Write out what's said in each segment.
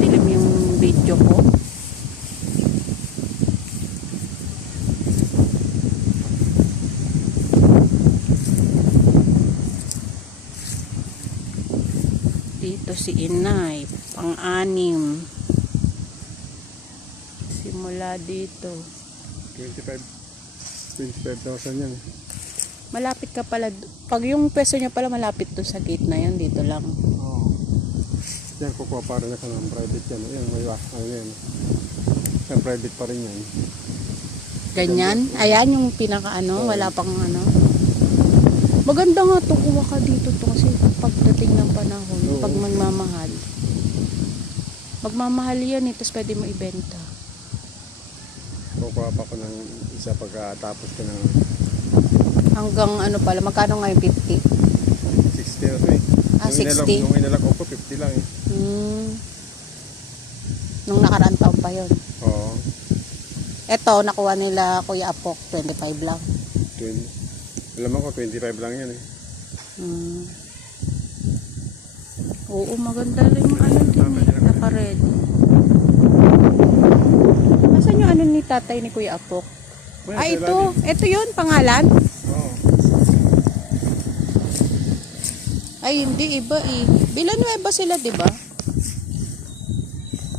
Dilim yung video ko. Dito si Inay, pang-anim. Simula dito. 25,000 yan. Malapit ka pala. Pag yung peso niya pala malapit to sa gate na yan, dito lang. Oo. Yan, kukuha pa rin ako ng private yan. Yan, may ano yan. Yan, private pa rin yan. Ganyan. Ayan yung pinaka ano, wala pang ano. Maganda nga to, kuha ka dito to kasi pagdating ng panahon, pag magmamahal. Magmamahal yan eh, tapos pwede mo ibenta. Kukuha pa ko ng isa pagkatapos ko ng Hanggang ano pala, magkano ngayon 50? 60 na to eh. Ah, yung 60? Yung inalag ko po, 50 lang eh. Nung nakaraan taon pa yun. Oo. Eto, nakuha nila Kuya Apok, 25 lang. 20. Alam ko, 25 lang yan eh. Oo, maganda rin yung ano din eh, naka-ready. Nasaan yung ano ni tatay ni Kuya Apok? Well, Ah, ito yun, pangalan? Oo. Ay, hindi, iba eh. Villanueva sila, di ba?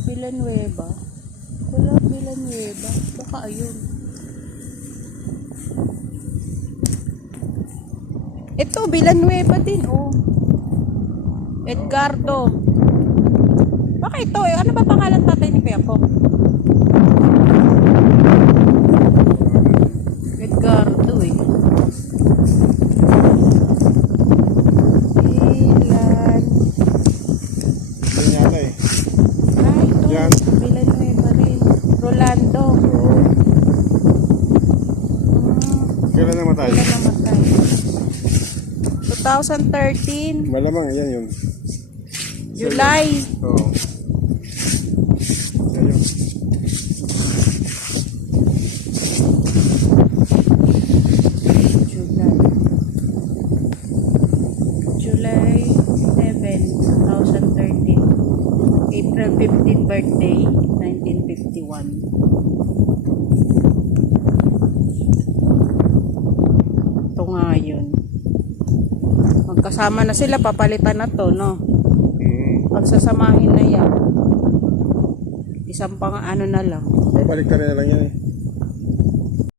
Villanueva. Wala, Villanueva. Baka ayun. Ito, Villanueva din, oh. Edgardo. Baka ito, eh. Ano ba pangalan tatay ni Kuya Apok? Edgardo, eh. Yan yata eh. Ah, ito. Yan. Villanueva rin. Rolando. Oo. Kailan namatay? Kailan namatay? 2013. Malamang, yan yun. July. Oo. Yan yun. July 11, 2013. April 15 birthday, 1951. Ito nga yun. Magkasama na sila, papalitan na to, no? Pagsasamahin na yan. Isang pang ano na lang. Babalik ka rin na lang yan eh.